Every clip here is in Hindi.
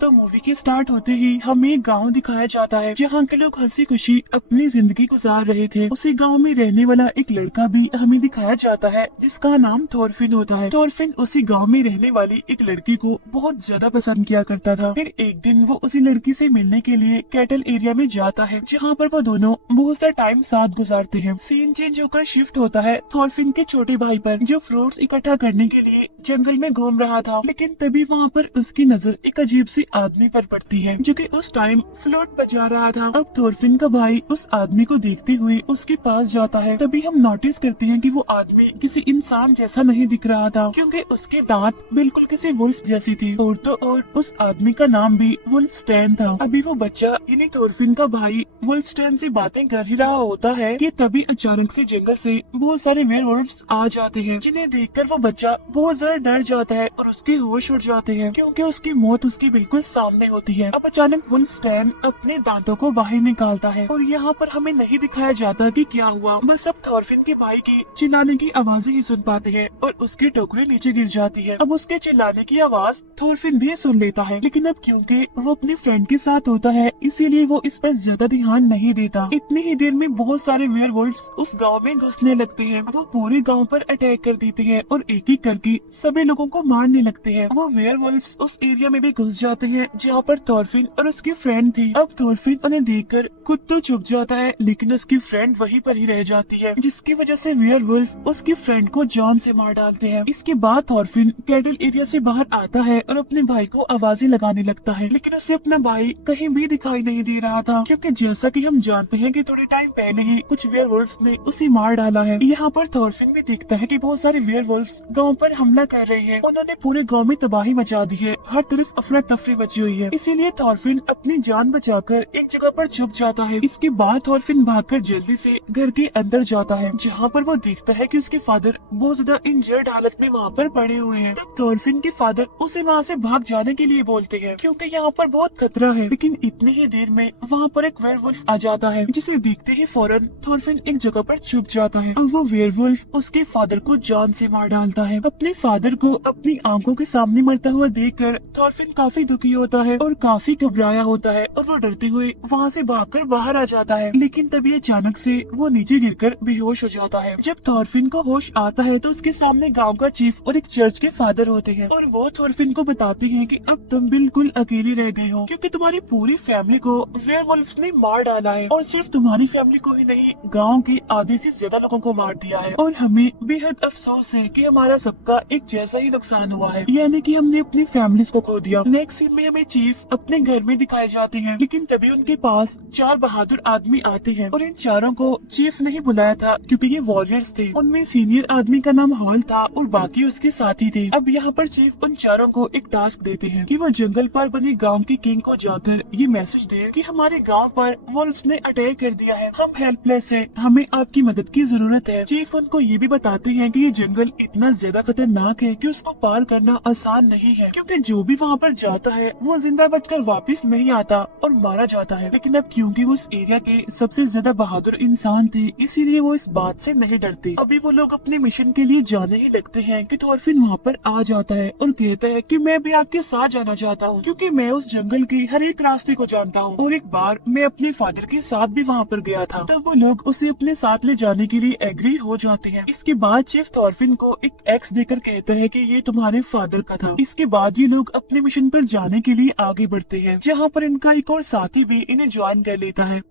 तो मूवी के स्टार्ट होते ही हमें एक गाँव दिखाया जाता है जहाँ के लोग हंसी खुशी अपनी जिंदगी गुजार रहे थे। उसी गाँव में रहने वाला एक लड़का भी हमें दिखाया जाता है जिसका नाम थॉरफिन होता है। थॉरफिन उसी गाँव में रहने वाली एक लड़की को बहुत ज्यादा पसंद किया करता था। फिर एक दिन वो उसी लड़की से मिलने के लिए कैटल एरिया में जाता है जहाँ पर वो दोनों बहुत सा टाइम साथ गुजारते हैं। सीन चेंज होकर शिफ्ट होता है थॉरफिन के छोटे भाई पर, जो फ्रूट्स इकट्ठा करने के लिए जंगल में घूम रहा था। लेकिन तभी वहाँ पर उसकी नजर एक अजीब सी आदमी पर पड़ती है जो कि उस टाइम फ्लूट बजा रहा था। अब थॉरफिन का भाई उस आदमी को देखते हुए उसके पास जाता है। तभी हम नोटिस करते हैं कि वो आदमी किसी इंसान जैसा नहीं दिख रहा था क्योंकि उसके दांत बिल्कुल किसी वुल्फ जैसी थी। और तो और उस आदमी का नाम भी वुल्फस्टैन था। अभी वो बच्चा यानी थॉरफिन का भाई वुल्फस्टैन से बातें कर ही रहा होता है कि तभी अचानक से जंगल से बहुत सारे वेयरवुल्व्स आ जाते हैं, जिन्हें देखकर वो बच्चा बहुत ज्यादा डर जाता है और उसके होश उड़ जाते हैं क्योंकि उसकी मौत उसके बिल्कुल सामने होती है। अब अचानक वुल्फस्टैन अपने दांतों को बाहर निकालता है और यहाँ पर हमें नहीं दिखाया जाता कि क्या हुआ। बस अब थॉरफिन के भाई की चिल्लाने की आवाजें ही सुन पाते हैं और उसकी टोकरी नीचे गिर जाती है। अब उसके चिल्लाने की आवाज थॉरफिन भी सुन लेता है, लेकिन अब क्योंकि वो अपनी फ्रेंड के साथ होता है इसीलिए वो इस पर ज्यादा ध्यान नहीं देता। इतनी ही देर में बहुत सारे वेयरवुल्व्स उस गाँव में घुसने लगते हैं। वो पूरे गाँव पर अटैक कर देते हैं और एक एक करके सभी लोगों को मारने लगते हैं। वो वेयरवुल्व्स उस एरिया में भी घुस जाते हैं जहाँ पर थॉरफिन और उसकी फ्रेंड थी। अब थॉरफिन उन्हें देखकर खुद तो छुप जाता है लेकिन उसकी फ्रेंड वहीं पर ही रह जाती है, जिसकी वजह से वेयरवुल्फ उसकी फ्रेंड को जान से मार डालते हैं। इसके बाद थॉरफिन कैटल एरिया से बाहर आता है और अपने भाई को आवाजें लगाने लगता है, लेकिन उसे अपना भाई कहीं भी दिखाई नहीं दे रहा था क्योंकि जैसा कि हम जानते हैं कि थोड़े टाइम पहले ही कुछ वेयरवुल्व्स ने उसे मार डाला है। यहाँ पर थॉरफिन भी देखता है कि बहुत सारे वेयरवुल्व्स गाँव पर हमला कर रहे हैं। उन्होंने पूरे गाँव में तबाही मचा दी है, हर तरफ अफरा तफरी मची हुई है। इसीलिए थॉरफिन अपनी जान बचाकर एक जगह पर छुप जाता है। इसके बाद थॉरफिन भागकर जल्दी से घर के अंदर जाता है जहाँ पर वो देखता है कि उसके फादर बहुत ज्यादा इंजर्ड हालत में वहाँ पर पड़े हुए हैं। तब थॉरफिन के फादर उसे वहाँ से भाग जाने के लिए बोलते हैं क्योंकि यहाँ पर बहुत खतरा है। लेकिन इतनी ही देर में वहाँ पर एक वेयरवुल्फ आ जाता है, जिसे देखते ही फौरन थॉरफिन एक जगह पर छुप जाता है। अब वो वेयरवुल्फ उसके फादर को जान से मार डालता है। अपने फादर को अपनी आंखों के सामने मरता हुआ देखकर थॉरफिन काफी दुखी होता है और काफी घबराया होता है और वो डरते हुए वहाँ से भागकर बाहर आ जाता है। लेकिन तभी अचानक से वो नीचे गिरकर बेहोश हो जाता है। जब थॉरफिन को होश आता है तो उसके सामने गांव का चीफ और एक चर्च के फादर होते हैं और वो थॉरफिन को बताते हैं कि अब तुम बिल्कुल अकेले रह गए हो क्योंकि तुम्हारी पूरी फैमिली को वेयरवुल्व्स ने मार डाला है और सिर्फ तुम्हारी फैमिली को ही नहीं गाँव के आधे से ज्यादा लोगों को मार दिया है और हमें बेहद अफसोस है कि हमारा सबका एक जैसा ही नुकसान हुआ है, यानी कि हमने अपनी फैमिलीज को खो दिया। नेक्स्ट सीन में हमें चीफ अपने घर में दिखाए जाते हैं, लेकिन तभी उनके पास 4 बहादुर आदमी आते हैं और इन चारों को चीफ नहीं बुलाया था क्योंकि ये वॉरियर्स थे। उनमें सीनियर आदमी का नाम हॉल था और बाकी उसके साथी थे। अब यहाँ पर चीफ उन चारों को एक टास्क देते हैं कि वो जंगल पर बने गाँव के किंग को जाकर ये मैसेज दे कि हमारे गाँव पर वुल्व्स ने अटैक कर दिया है, हम हेल्पलेस है, हमें आपकी मदद की जरूरत है। चीफ उनको ये भी बताते हैं कि ये जंगल इतना ज्यादा खतरनाक है कि उसको पार करना आसान नहीं है क्योंकि जो भी वहाँ पर जाता है वो जिंदा बचकर वापस नहीं आता और मारा जाता है। लेकिन अब क्योंकि वो उस एरिया के सबसे ज्यादा बहादुर इंसान थे इसीलिए वो इस बात से नहीं डरते। अभी वो लोग अपने मिशन के लिए जाने ही लगते हैं कि थॉरफिन वहाँ पर आ जाता है और कहता है कि मैं भी आपके साथ जाना चाहता हूँ क्योंकि मैं उस जंगल के हर एक रास्ते को जानता हूँ और एक बार मैं अपने फादर के साथ भी वहाँ पर गया था। तब वो लोग उसे अपने साथ ले जाने के लिए एग्री हो जाते हैं। इसके बाद चीफ थॉरफिन को एक एक्स देकर कहता है कि ये तुम्हारे फादर का था। इसके बाद ये लोग अपने मिशन पर जाने के लिए आगे बढ़ते हैं जहाँ पर इनका एक और साथी भी इन्हें ज्वाइन कर लेता है।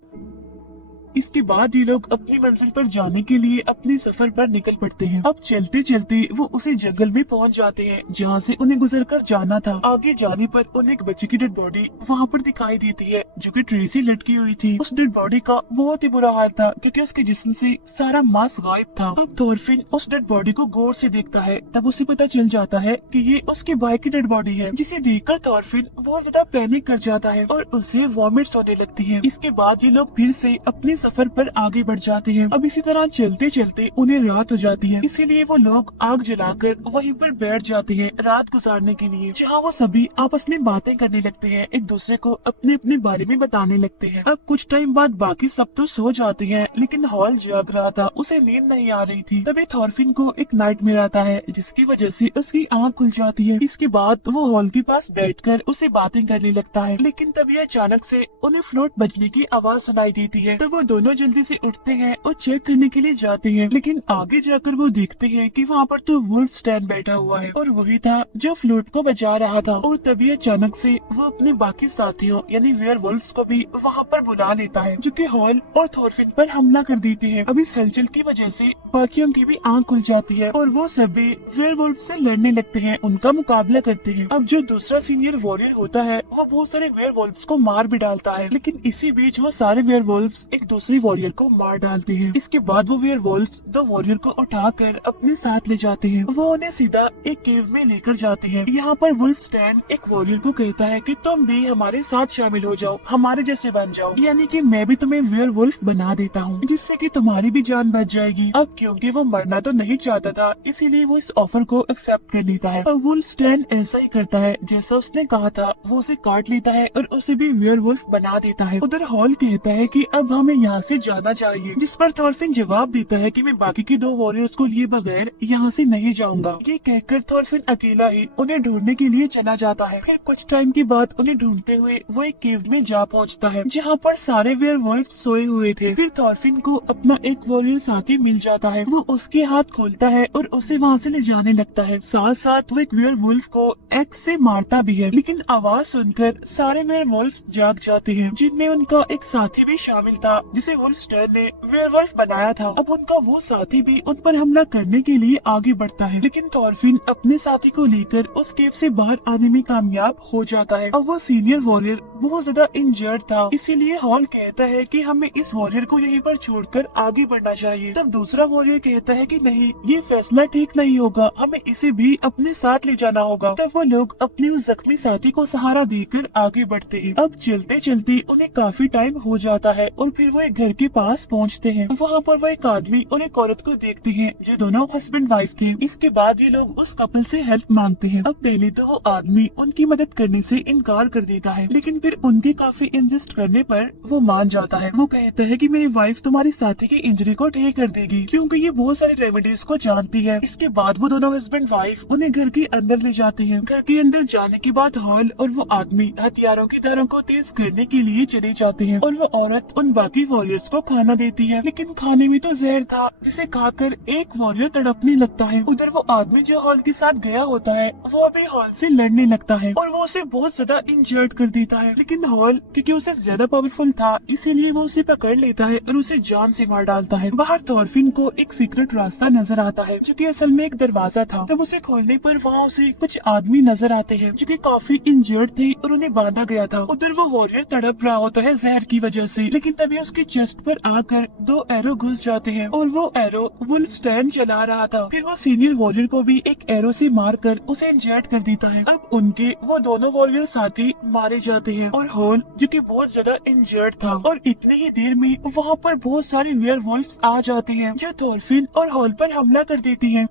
इसके बाद ये लोग अपनी मंजिल पर जाने के लिए अपने सफर पर निकल पड़ते हैं। अब चलते चलते वो उसी जंगल में पहुंच जाते हैं जहां से उन्हें गुजरकर जाना था। आगे जाने पर उन्हें एक बच्चे की डेड बॉडी वहां पर दिखाई देती है जो कि ट्री से लटकी हुई थी। उस डेड बॉडी का बहुत ही बुरा हाल था क्योंकि उसके जिस्म से सारा मांस गायब था। अब थॉरफिन उस डेड बॉडी को गौर से देखता है, तब उसे पता चल जाता है कि ये उसके भाई की डेड बॉडी है, जिसे देखकर थॉरफिन बहुत ज्यादा पैनिक कर जाता है और उसे वॉमिट्स होने लगती है। इसके बाद ये लोग फिर से अपनी सफर पर आगे बढ़ जाते हैं। अब इसी तरह चलते चलते उन्हें रात हो जाती है, इसीलिए वो लोग आग जलाकर वहीं पर बैठ जाते हैं रात गुजारने के लिए, जहाँ वो सभी आपस में बातें करने लगते हैं, एक दूसरे को अपने अपने बारे में बताने लगते हैं। अब कुछ टाइम बाद बाकी सब तो सो जाते हैं, लेकिन हॉल जाग रहा था, उसे नींद नहीं आ रही थी। तभी थॉरफिन को एक नाइटमेयर आता है, जिसकी वजह से उसकी आंख खुल जाती है। इसके बाद वो हॉल के पास बैठकर उसे बातें करने लगता है, लेकिन तभी अचानक से उन्हें फ्लूट बजने की आवाज सुनाई देती है। तब वो दोनों जल्दी से उठते हैं और चेक करने के लिए जाते हैं, लेकिन आगे जाकर वो देखते हैं कि वहाँ पर तो वुल्फ स्टैन बैठा हुआ है और वही था जो फ्लूट को बजा रहा था। और तभी अचानक से वो अपने बाकी साथियों यानी वेयरवुल्फ्स को भी वहाँ पर बुला लेता है, जो कि हॉल और थॉरफिन पर हमला कर देते हैं। अब इस हलचल की वजह से बाकियों की भी आंख खुल जाती है और वो सभी वेयरवुल्फ से लड़ने लगते हैं, उनका मुकाबला करते हैं। अब जो दूसरा सीनियर वॉरियर होता है वो बहुत सारे वेयरवुल्फ्स को मार भी डालता है, लेकिन इसी बीच वो सारे वेयरवुल्फ्स एक दूसरे वॉरियर को मार डालते हैं। इसके बाद वो वेयरवुल्फ्स दो वॉरियर को उठाकर अपने साथ ले जाते हैं। वो उन्हें सीधा एक केव में लेकर जाते हैं। यहाँ पर वुल्फ स्टैन एक वॉरियर को कहता है कि तुम भी हमारे साथ शामिल हो जाओ, हमारे जैसे बन जाओ, यानी कि मैं भी तुम्हें वेयरवुल्फ बना देता हूँ, जिससे कि तुम्हारी भी जान बच जाएगी। अब क्योंकि वो मरना तो नहीं चाहता था, इसीलिए वो इस ऑफर को एक्सेप्ट कर लेता है। और वुल्फ स्टैन ऐसा ही करता है जैसा उसने कहा था, वो उसे काट लेता है और उसे भी वेयरवुल्फ बना देता है। उधर हॉल कहता है कि अब हमें यहाँ से जाना चाहिए, जिस पर थॉरफिन जवाब देता है कि मैं बाकी के दो वॉरियर्स को लिए बगैर यहाँ से नहीं जाऊंगा। ये कहकर थॉरफिन अकेला ही उन्हें ढूंढने के लिए चला जाता है। फिर कुछ टाइम के बाद उन्हें ढूंढते हुए वो एक केव में जा पहुँचता है, जहाँ पर सारे वेयरवुल्फ सोए हुए थे। फिर थॉरफिन को अपना एक वॉरियर साथी मिल जाता है, वो उसके हाथ खोलता है और उसे वहाँ से ले जाने लगता है। साथ साथ वो एक वेयरवुल्फ को एक्स से मारता भी है, लेकिन आवाज सुनकर सारे वेयरवुल्फ जाग जाते हैं, जिनमें उनका एक साथी भी शामिल था, जिसे वुल्फ स्टैन ने वेयरवुल्फ बनाया था। अब उनका वो साथी भी उन पर हमला करने के लिए आगे बढ़ता है, लेकिन थॉरफिन अपने साथी को लेकर उस केव से बाहर आने में कामयाब हो जाता है। अब वो सीनियर वॉरियर बहुत ज्यादा इंजर्ड था, इसीलिए हॉल कहता है कि हमें इस वॉरियर को यहीं पर छोड़कर आगे बढ़ना चाहिए। तब दूसरा वॉरियर कहता है कि नहीं, ये फैसला ठीक नहीं होगा, हमें इसे भी अपने साथ ले जाना होगा। तब वो लोग अपने उस जख्मी साथी को सहारा देकर आगे बढ़ते हैं। अब चलते चलते उन्हें काफी टाइम हो जाता है और फिर वो एक घर के पास पहुंचते हैं। वहाँ पर वो एक आदमी और एक औरत को देखते हैं, जो दोनों हस्बैंड वाइफ थे। इसके बाद ये लोग उस कपल से हेल्प मांगते हैं। अब पहले तो वो आदमी उनकी मदद करने से इनकार कर देता है, लेकिन फिर उनके काफी इंसिस्ट करने पर वो मान जाता है। वो कहता है कि मेरी वाइफ तुम्हारी साथी की इंजरी को ठीक कर देगी, क्योंकि ये बहुत सारी रेमेडीज को जानती है। इसके बाद वो दोनों हस्बैंड वाइफ उन्हें घर के अंदर ले जाते हैं। घर के अंदर जाने के बाद हॉल और वो आदमी हथियारों की धारों को तेज करने के लिए चले जाते हैं और वो औरत उन बाकी वॉरियर्स को खाना देती है, लेकिन खाने में तो जहर था, जिसे खाकर एक वॉरियर तड़पने लगता है। उधर वो आदमी जो हॉल के साथ गया होता है, वो अभी हॉल से लड़ने लगता है और वो उसे बहुत ज्यादा इंजर्ड कर देता है, लेकिन हॉल क्योंकि उसे ज्यादा पावरफुल था, इसीलिए वो उसे पकड़ लेता है और उसे जान से मार डालता है। बाहर थॉरफिन को एक सीक्रेट रास्ता नजर आता है, जो कि असल में एक दरवाजा था। तब उसे खोलने पर वहाँ उसे कुछ आदमी नजर आते हैं, जो कि काफी इंजर्ड थे और उन्हें बांधा गया था। उधर वो वॉरियर तड़प रहा होता है जहर की वजह से, लेकिन तभी उसके चेस्ट पर आकर दो एरो घुस जाते हैं और वो एरो वुल्फ स्टैन चला रहा था। फिर वो सीनियर वॉरियर को भी एक एरो से मारकर उसे इंजर्ड कर देता है। अब उनके वो दोनों वॉरियर साथी मारे जाते हैं और हॉल जो कि बहुत ज्यादा इंजर्ड था, और इतनी ही देर में वहाँ पर बहुत सारे वेयरवुल्फ्स आ जाते हैं, जो थॉरफिन और हॉल पर हमला कर देती हैं।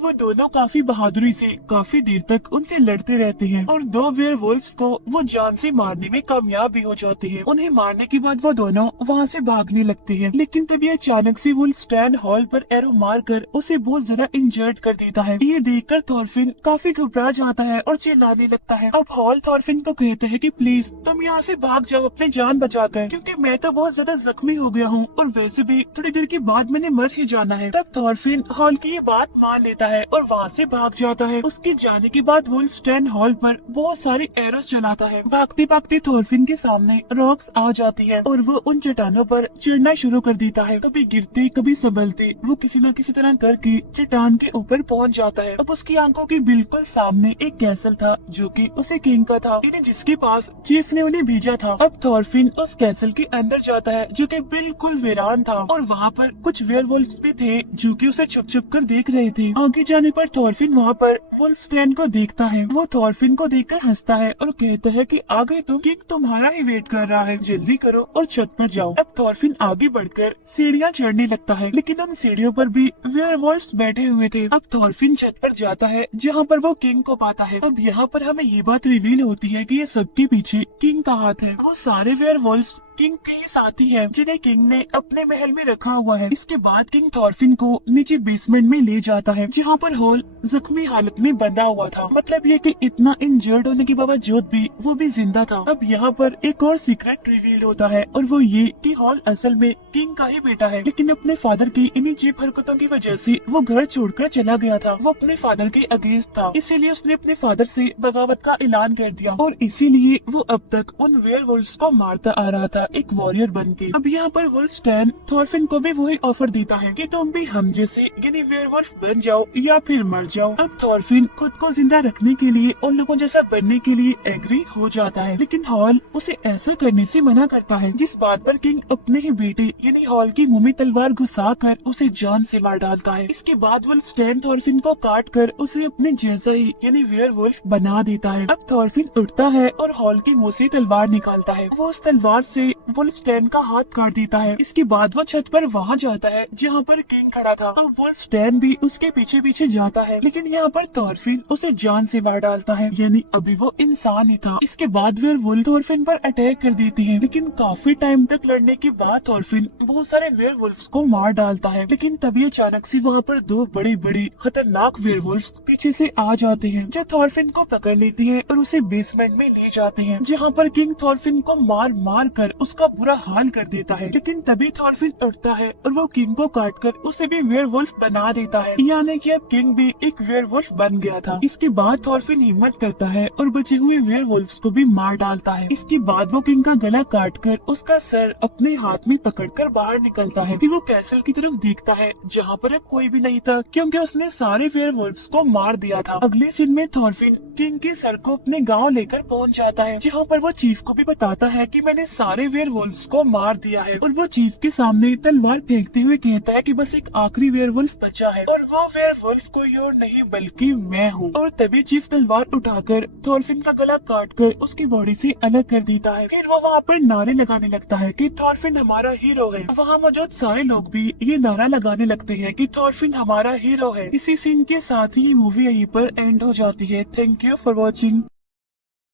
वो दोनों काफी बहादुरी से काफी देर तक उनसे लड़ते रहते हैं और दो वेयरवुल्फ्स को वो जान से मारने में कामयाब भी हो जाते हैं। उन्हें मारने के बाद वो दोनों वहाँ से भागने लगते हैं, लेकिन तभी अचानक से वुल्फ स्टैन हॉल पर एरो मारकर उसे बहुत ज्यादा इंजर्ड कर देता है। ये देखकर थॉरफिन काफी घबरा जाता है और चिल्लाने लगता है। अब हॉल थॉरफिन को कहते हैं कि प्लीज तुम यहाँ से भाग जाओ अपनी जान बचाकर, क्योंकि मैं तो बहुत ज्यादा जख्मी हो गया हूँ और वैसे भी थोड़ी देर के बाद मैंने मर ही जाना है। तब थॉरफिन हॉल की ये बात मान लेता है और वहाँ से भाग जाता है। उसके जाने के बाद वुल्फ स्टैन हॉल पर बहुत सारे एरोस चलाता है। भागते भागते थॉरफिन के सामने रॉक्स आ जाती है और वो उन चट्टानों पर चढ़ना शुरू कर देता है। कभी गिरते कभी संभलते वो किसी न किसी तरह करके चट्टान के ऊपर पहुँच जाता है। अब उसकी आंखों के बिल्कुल सामने एक कैसल था, जो कि उसे किंग का था, जिसके पास चीफ ने उन्हें भेजा था। अब थॉरफिन उस कैसल के अंदर जाता है, जो कि बिल्कुल वीरान था, और वहाँ पर कुछ वेयरवुल्फ्स भी थे जो कि उसे छुप छुप कर देख रहे थे। आगे आगे जाने पर थॉरफिन वहाँ पर वुल्फस्टैन को देखता है। वो थॉरफिन को देखकर हंसता है और कहता है कि आ गए तुम, किंग तुम्हारा ही वेट कर रहा है, जल्दी करो और छत पर जाओ। अब थॉरफिन आगे बढ़कर सीढ़ियाँ चढ़ने लगता है, लेकिन उन सीढ़ियों पर भी वेयरवुल्व्स बैठे हुए थे। अब थॉरफिन छत पर जाता है जहाँ पर वो किंग को पाता है। अब यहाँ पर हमें ये बात रिवील होती है कि ये सबके पीछे किंग का हाथ है। वो सारे वेयरवुल्व्स किंग के ही साथी हैं, जिन्हें किंग ने अपने महल में रखा हुआ है। इसके बाद किंग थॉरफिन को नीचे बेसमेंट में ले जाता है, जहाँ पर होल जख्मी हालत में बंधा हुआ था। मतलब ये कि इतना इंजर्ड होने के बावजूद भी वो भी जिंदा था। अब यहाँ पर एक और सीक्रेट रिवील होता है, और वो ये कि हॉल असल में किंग का ही बेटा है, लेकिन अपने फादर की इन्हीं चीप हरकतों की वजह से वो घर छोड़कर चला गया था। वो अपने फादर के अगेंस्ट था, इसीलिए उसने अपने फादर से बगावत का ऐलान कर दिया, और इसीलिए वो अब तक उन वेयरवुल्व्स को मारता आ रहा था एक वॉरियर बन के। अब यहाँ पर वुल्फस्टैन थॉरफिन को भी वही ऑफर देता है कि तुम भी हम जैसे यानी वेयरवुल्फ बन जाओ या फिर मर जाओ। अब थॉरफिन खुद को जिंदा रखने के लिए और लोगों जैसा बनने के लिए एग्री हो जाता है, लेकिन हॉल उसे ऐसा करने से मना करता है, जिस बात पर किंग अपने ही बेटे यानी हॉल की मुंह में तलवार घुसाकर उसे जान से मार डालता है। इसके बाद वुल्फस्टैन थॉरफिन को काट कर उसे अपने जैसा ही यानी वेयरवुल्फ बना देता है। अब थॉरफिन उठता है और हॉल के मुंह से तलवार निकालता है। वो उस तलवार से वुल्फस्टैन का हाथ काट देता है। इसके बाद वो छत पर वहाँ जाता है जहाँ पर किंग खड़ा था। अब वुल्फस्टैन भी उसके पीछे पीछे जाता है, लेकिन यहाँ पर थॉरफिन उसे जान से मार डालता है, यानी अभी वो इंसान ही था। इसके बाद वेयरवुल्फ थॉरफिन पर अटैक कर देती है, लेकिन काफी टाइम तक लड़ने के बाद थॉरफिन बहुत सारे वेयरवुल्फ्स को मार डालता है। लेकिन तभी अचानक से वहाँ पर दो बड़े बड़े खतरनाक वेयरवुल्फ्स पीछे से आ जाते हैं, जो थॉरफिन को पकड़ लेते हैं और उसे बेसमेंट में ले जाते हैं, जहाँ पर किंग थॉरफिन को मार मार कर उसका बुरा हाल कर देता है। लेकिन तभी थॉरफिन उठता है और वो किंग को काटकर उसे भी वेयरवुल्फ बना देता है, यानी कि अब किंग भी एक वेयरवुल्फ बन गया था। इसके बाद थॉरफिन हिम्मत करता है और बचे हुए वेयरवुल्फ्स को भी मार डालता है। इसके बाद वो किंग का गला काटकर उसका सर अपने हाथ में पकड़कर बाहर निकलता है। फिर वो कैसल की तरफ देखता है, जहाँ पर अब कोई भी नहीं था, क्योंकि उसने सारे वेयरवुल्फ्स को मार दिया था। अगले सीन में थॉरफिन किंग के सर को अपने गाँव लेकर पहुँच जाता है, जहाँ पर वो चीफ को भी बताता है कि मैंने सारे वेयरवुल्फ्स को मार दिया है, और वो चीफ के सामने तलवार फेंकते हुए कहता है कि बस एक आखिरी वेयरवुल्फ बचा है, और वो वेयरवुल्फ कोई और नहीं बल्कि मैं हूँ। और तभी चीफ तलवार उठाकर थॉरफिन का गला काटकर उसकी बॉडी से अलग कर देता है। फिर वो वहाँ पर नारे लगाने लगता है कि थॉरफिन हमारा हीरो है। वहाँ मौजूद सारे लोग भी ये नारा लगाने लगते हैं कि थॉरफिन हमारा हीरो है। इसी सीन के साथ ही मूवी यहीं पर एंड हो जाती है। Thank you for watching.